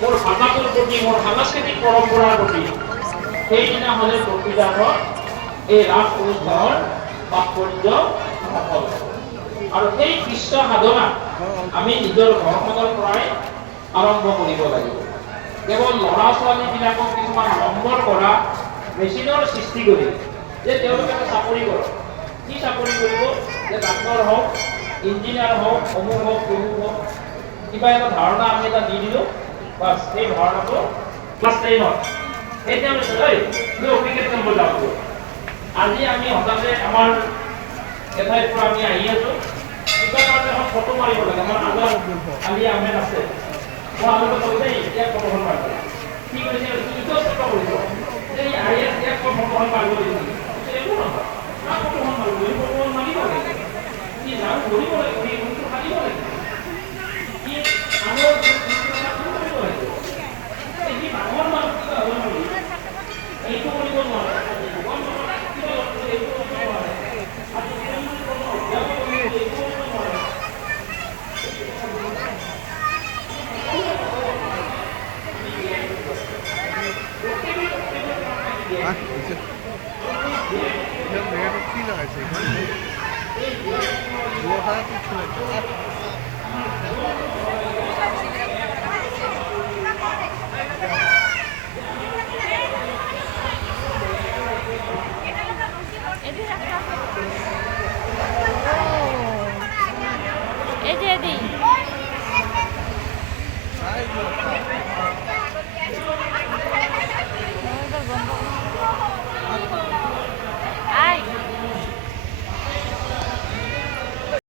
মোৰ ভাষাটোৰ প্ৰতি মোৰ সাংস্কৃতিক পৰম্পৰাৰ প্ৰতি সেইদিনা হ'লে প্ৰকৃতাৰ্থত এই ৰাস অনুষ্ঠানৰ তাৎপৰ্য সফল আৰু সেই কৃষ্ণ সাধনা আমি নিজৰ ঘৰখনৰ পৰাই আৰম্ভ কৰিব লাগিব। কেৱল ল'ৰা ছোৱালীবিলাকক কিছুমান নম্বৰ কৰা মেচিনৰ সৃষ্টি কৰি যে তেওঁলোকে চাকৰি কৰক, কি চাকৰি কৰিব যে ডাক্তৰ হওক, ইঞ্জিনিয়াৰ হওক, অমুক হওক, তমুক হওক, কিবা এটা ধাৰণা আমি এটা দি দিলোঁ, বাছ সেই ধাৰণাটো ক্লাছ 10ত এতিয়া অভিজ্ঞতা নম্বৰ যাব। আজি আমি হঠাতে আমাৰ এঠাইৰ পৰা আমি আহি আছো, কিবা কাৰণে এখন ফটো মাৰিব লাগে, আমাৰ আগত কালি আহমেদ আছে, মই আগতে ক'লো দেই ইয়াক ফটোখন মাৰিব, কি কৰিছে ইতস্ত কৰিব যে আহি আছে ইয়াক ফটোখন মাৰিব দিছিল, একো নহয় ফটোখন মাৰিব, এই ফটোখন মাৰিব লাগে, কি যাওঁ ধৰিব লাগে, এই ফটো মাৰিব লাগে, কি আগৰ কৰিব লাগে, এই ডাঙৰ মানুহ কিবা হ'ব নোৱাৰি, এইটো কৰিব নোৱাৰে। এই যে